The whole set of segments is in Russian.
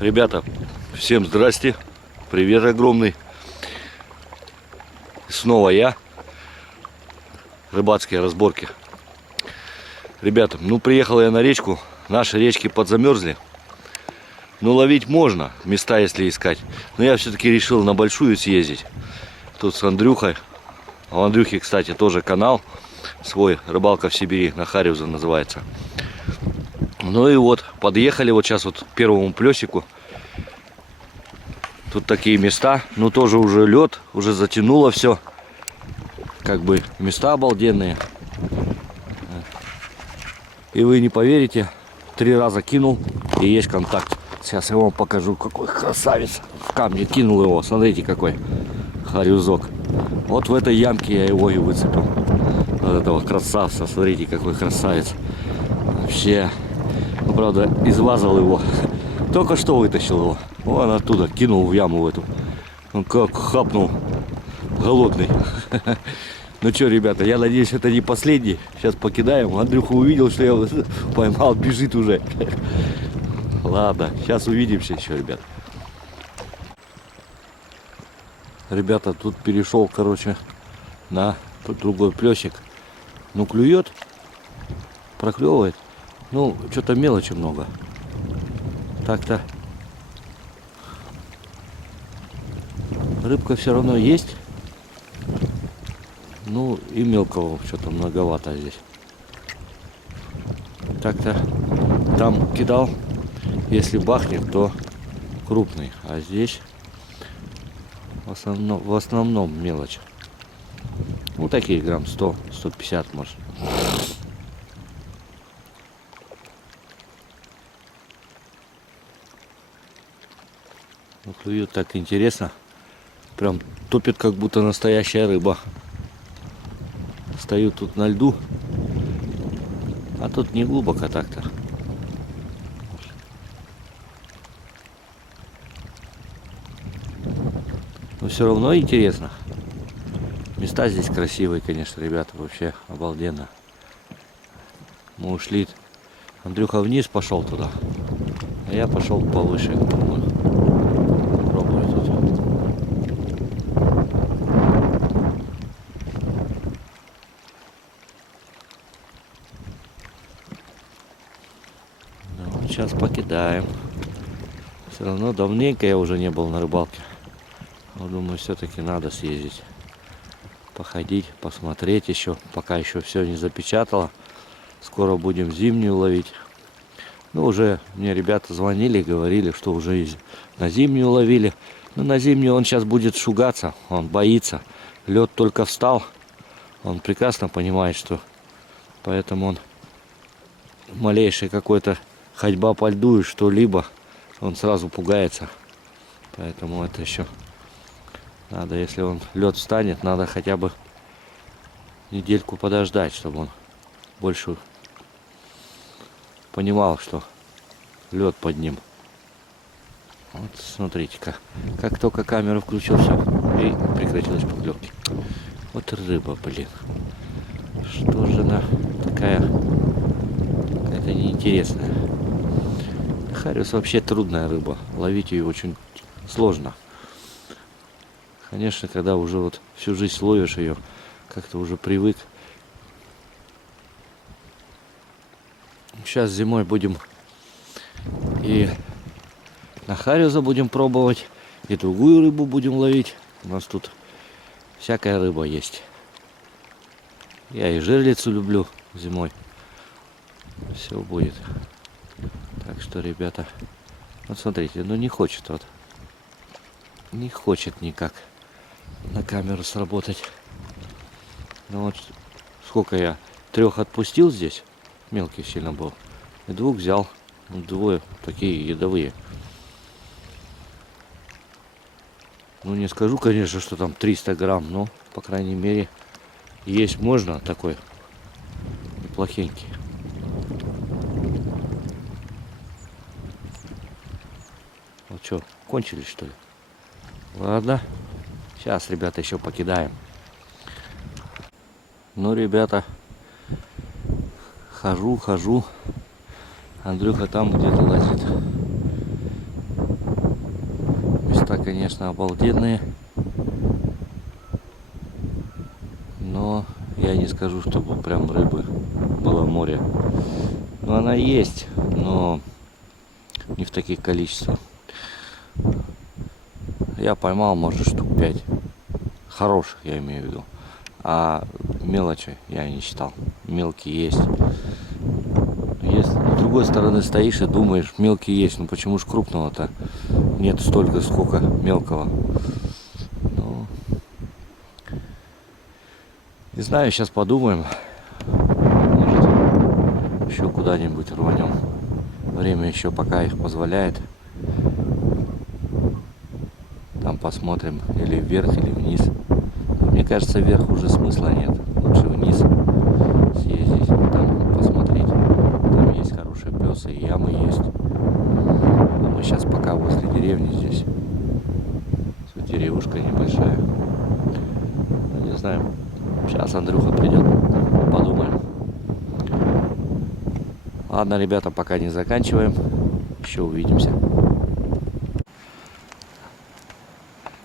Ребята, всем здрасте, привет огромный. Снова я, рыбацкие разборки. Ребята, приехал я на речку, наши речки подзамерзли. Ловить можно, места если искать. Но я все-таки решил на большую съездить. Тут с Андрюхой. У Андрюхи, кстати, тоже канал свой, рыбалка в Сибири, на Хариуза называется. Ну и вот, подъехали вот сейчас вот к первому плесику. Тут такие места, тоже уже лед, уже затянуло все. Как бы места обалденные. И вы не поверите, 3 раза кинул и есть контакт. Сейчас я вам покажу, какой красавец. В камне кинул его, смотрите какой харюзок. Вот в этой ямке я его и выцепил. Вот этого красавца, смотрите какой красавец. Вообще, правда, измазал его. Только что вытащил его. Вон оттуда, кинул в яму в эту. Он как хапнул. Голодный. Ну что, ребята, я надеюсь, это не последний. Сейчас покидаем. Андрюха увидел, что я поймал, бежит уже. Ладно, сейчас увидимся еще, ребят. Ребята, тут перешел, на другой плесик. Клюет, проклевывает. Что-то мелочи много. Так-то рыбка все равно есть. И мелкого что-то многовато здесь. Так-то там кидал, если бахнет, то крупный. А здесь в основном мелочь. Такие грамм 100-150 может. Клюет так интересно. Прям топит, как будто настоящая рыба. Стою тут на льду. А тут не глубоко так-то. Но все равно интересно. Места здесь красивые, конечно, ребята. Вообще обалденно. Мы ушли. Андрюха вниз пошел туда. А я пошел повыше. Пробую тут. Сейчас покидаем. Все равно давненько я уже не был на рыбалке. Но думаю, все-таки надо съездить. Походить, посмотреть еще. Пока еще все не запечатало. Скоро будем зимнюю ловить. Уже мне ребята звонили, говорили, что уже на зимнюю ловили. На зимнюю он сейчас будет шугаться. Он боится. Лед только встал. Он прекрасно понимает, что поэтому он малейший какой-то ходьба по льду и что-либо, он сразу пугается. Поэтому это еще надо, если он лед встанет, надо хотя бы недельку подождать, чтобы он больше понимал, что лед под ним. Вот смотрите-ка, как только камеру включил, все, и прекратилась поклевки. Вот рыба, блин. Что же она такая какая-то неинтересная. Хариус вообще трудная рыба. Ловить ее очень сложно. Конечно, когда уже всю жизнь ловишь ее, как-то уже привык. Сейчас зимой будем и на хариуза будем пробовать, и другую рыбу будем ловить. У нас тут всякая рыба есть. Я и жерлицу люблю зимой. Все будет. Так что, ребята, смотрите, не хочет не хочет никак на камеру сработать. Сколько я 3 отпустил здесь, мелкий сильно был, и 2 взял, 2 такие едовые. Не скажу, конечно, что там 300 грамм, но, по крайней мере, есть можно такой неплохенький. Что, кончились, что ли? Ладно. Сейчас, ребята, еще покидаем. Ребята, хожу. Андрюха там где-то лазит. конечно, обалденные. Но я не скажу, чтобы прям рыбы было море. Но она есть, но не в таких количествах. Я поймал, может, штук 5. Хороших, я имею в виду. А мелочи я не считал. Мелкие есть. Если с другой стороны стоишь и думаешь, мелкие есть. Ну почему ж крупного-то нет столько, сколько мелкого? Ну, не знаю, сейчас подумаем. Может, еще куда-нибудь рванем. Время еще пока их позволяет. Там посмотрим или вверх, или вниз. Мне кажется, вверх уже смысла нет. Лучше вниз съездить, там посмотреть. Там есть хорошие плесы, и ямы есть. Но мы сейчас пока возле деревни здесь. Тут деревушка небольшая. Ну, не знаю. Сейчас Андрюха придет. Подумаем. Ладно, ребята, пока не заканчиваем. Еще увидимся.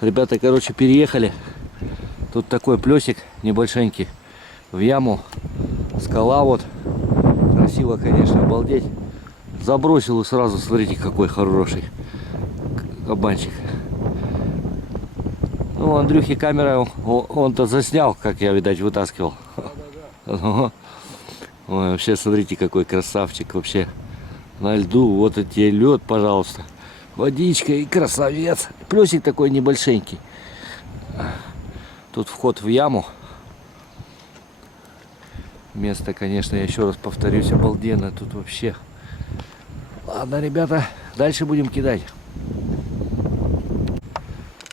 Ребята, короче, переехали. Тут такой плесик небольшенький в яму. Скала вот. Красиво, конечно, обалдеть. Забросил и сразу, смотрите, какой хороший кабанчик. Ну, Андрюхи камера, он-то заснял, как я, видать, вытаскивал. Ой, вообще, смотрите, какой красавчик вообще. На льду, вот это тебе лед, пожалуйста. Водичка и красавец. Плюсик такой небольшенький. Тут вход в яму. Место, конечно, я еще раз повторюсь, обалденно. Тут вообще. Ладно, ребята, дальше будем кидать.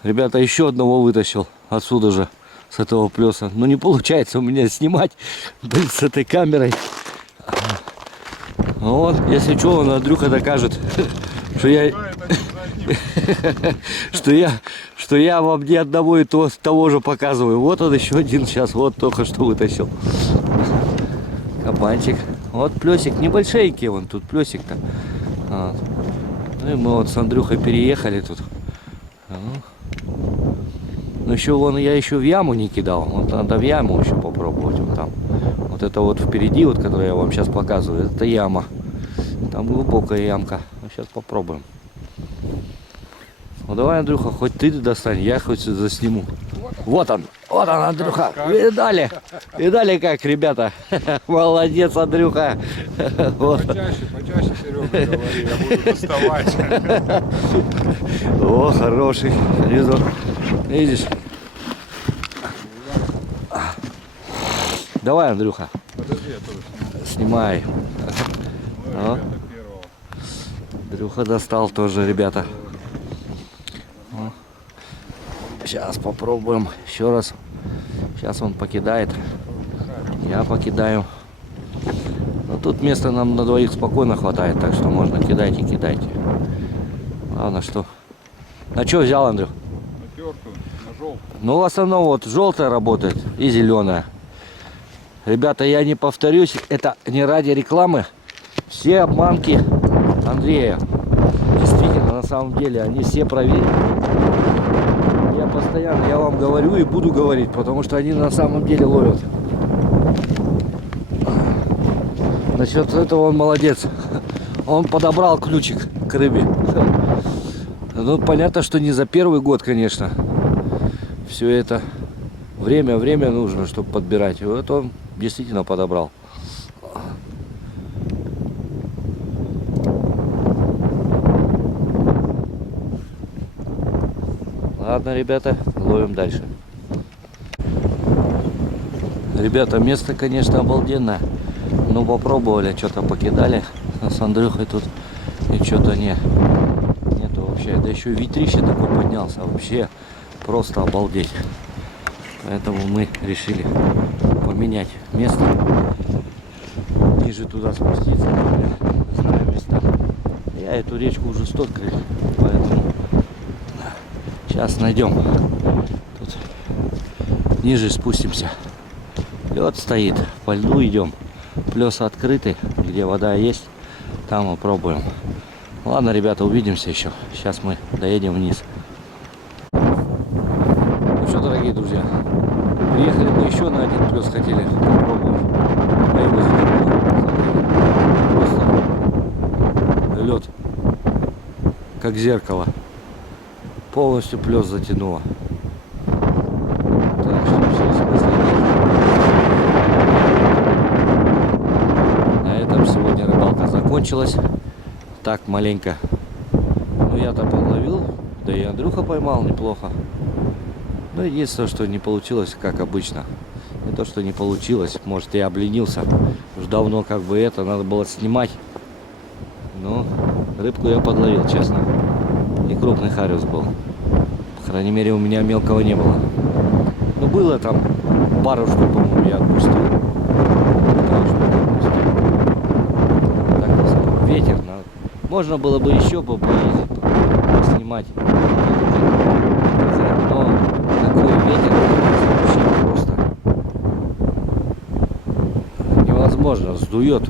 Ребята, еще одного вытащил отсюда же, с этого плеса. Но не получается у меня снимать, блин, с этой камерой. Вот, если что, он Андрюха докажет, что я вам не одного и того же показываю. Вот он еще один сейчас, вот только что вытащил. Кабанчик. Вот плесик, небольшенький вон тут плесик-то. Вот. Ну и мы вот с Андрюхой переехали тут. Ну еще вон я еще в яму не кидал. Вот надо в яму еще попробовать. Вот там. Вот это вот впереди, вот, которую я вам сейчас показываю, это яма. Там глубокая ямка. Ну, сейчас попробуем. Ну давай, Андрюха, хоть ты достань, я хоть засниму. Вот он, Андрюха. Видали? Видали как, ребята? Молодец, Андрюха. Вот. Почаще, Серега, говори, я буду доставать. О, хороший. Вижу. Видишь? Давай, Андрюха. Подожди, я тоже снимай. сниму. Андрюха достал тоже, ребята. Сейчас попробуем еще раз. Сейчас он покидает. Я покидаю. Но тут места нам на двоих спокойно хватает, так что можно кидайте, кидайте. Главное, что... На что взял, Андрюх? На тертую, на желтую. Ну, в основном вот желтая работает и зеленая. Ребята, я не повторюсь, это не ради рекламы. Все обманки Андрея. Действительно, на самом деле, они все проверены. Я постоянно, я вам говорю и буду говорить, потому что они на самом деле ловят. Насчет этого он молодец. Он подобрал ключик к рыбе. Ну, понятно, что не за первый год, конечно. Все это время нужно, чтобы подбирать. И вот он действительно подобрал. Ладно, ребята, ловим дальше. Ребята, место, конечно, обалденное. Ну, попробовали, что-то покидали с Андрюхой тут. И что-то нету вообще. Да еще ветрище такой поднялся. Вообще просто обалдеть. Поэтому мы решили поменять место. Ниже туда спуститься. Знаю места. Я эту речку уже столько, поэтому сейчас найдем. Тут ниже спустимся. Лед стоит, по льду идем. Плесы открыты, где вода есть, там мы пробуем. Ладно, ребята, увидимся еще. Сейчас мы доедем вниз. как зеркало. Полностью плес затянуло. Так что все, смысла нет. На этом сегодня рыбалка закончилась. Так маленько. Ну я-то подловил, да и Андрюха поймал неплохо. Но единственное, что не получилось, как обычно. Не то, что не получилось, может, я обленился. Уж давно как бы это, надо было снимать. Но рыбку я подловил, честно. И крупный хариус был. По крайней мере, у меня мелкого не было. Ну, было там пару штук, по-моему, я отпустил. Пару штук отпустил. Так, в основном, ветер. Можно было бы еще бы поездить, снимать. Но такой ветер, вообще просто невозможно, сдует.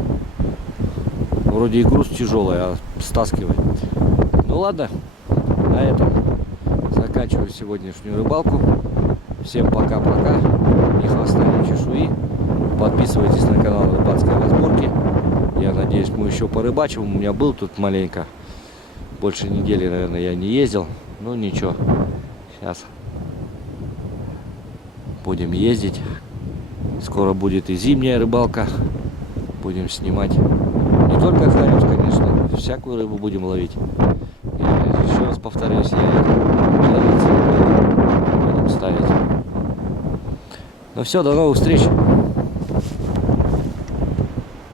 Вроде и груз тяжелый, а стаскивает. Ну ладно, на этом заканчиваю сегодняшнюю рыбалку. Всем пока-пока. Ни хвоста, ни чешуи. Подписывайтесь на канал Рыбацкой разборки. Я надеюсь, мы еще порыбачим. У меня был тут маленько. Больше недели, наверное, я не ездил. Ну ничего. Сейчас будем ездить. Скоро будет и зимняя рыбалка. Будем снимать. Не только хариус, конечно. Всякую рыбу будем ловить. Я еще раз повторюсь, я будем ставить. Ну все, до новых встреч.